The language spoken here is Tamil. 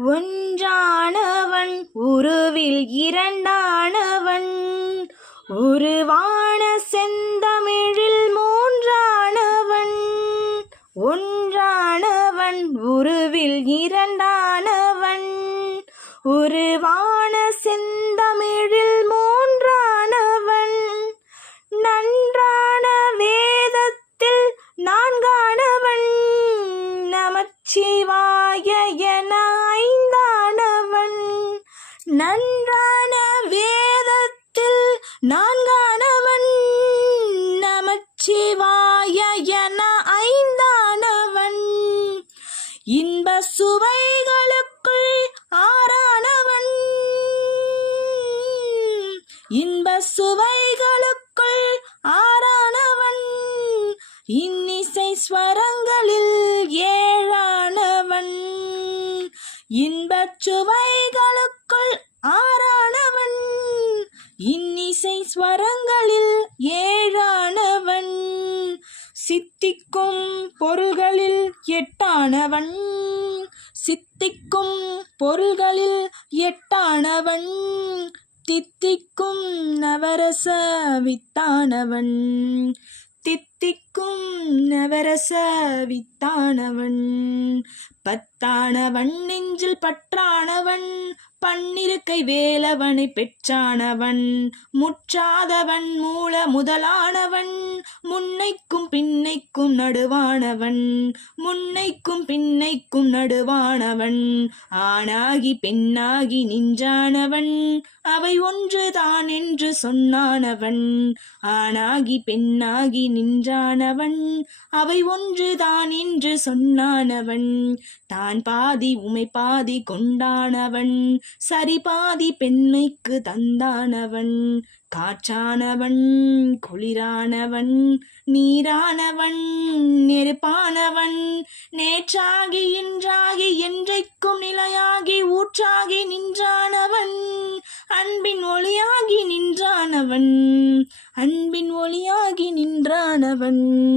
ஒன்றானவன் உருவில் இரண்டானவன் உருவான செந்தமிழில் மூன்றானவன். ஒன்றானவன் உருவில் இரண்டானவன் உருவான செந்தமிழில் மூன்றானவன். நன்றான வேதத்தில் நான்கானவன் நமச்சிவாய என ஐந்தானவன். நன்றான வேதத்தில் நான்கானவன் நமச்சிவாய என ஐந்தானவன். இன்ப சுவைகளுக்குள் ஆறானவன். இன்ப சுவைகளுக்குள் ஆறானவன். இன்னிசை ஸ்வரங்களில் ஏழானவன். இன்பச் சுவைகளுக்குள் ஆறானவன். இன்னிசை ஸ்வரங்களில் ஏழானவன். சித்திக்கும் பொருள்களில் எட்டானவன். சித்திக்கும் பொருள்களில் எட்டானவன். தித்திக்கும் நவரச வித்தானவன். தித்திக்கும் நவரச வித்தானவன். பத்தானவன் நெஞ்சில் பற்றானவன். பன்னிருக்கை வேலவனை பெற்றானவன். முற்றாதவன் மூல முதலானவன். முன்னைக்கும் பின்னைக்கும் நடுவானவன். முன்னைக்கும் பின்னைக்கும் நடுவானவன். ஆணாகி பெண்ணாகி நின்றானவன். அவை ஒன்றுதான் என்று சொன்னானவன். ஆணாகி பெண்ணாகி நின்றானவன். அவை ஒன்றுதான் என்று சொன்னானவன். தான் பாதி உமை பாதி கொண்டானவன். சரி பாதி பெண்மைக்கு தந்தானவன். காற்றானவன் குளிரானவன். நீரானவன் நெருப்பானவன். நேற்றாகி இன்றாகி என்றைக்கும் நிலையாகி ஊற்றாகி நின்றானவன். அன்பின் ஒளியாகி நின்றானவன். அன்பின் ஒளியாகி நின்றானவன்.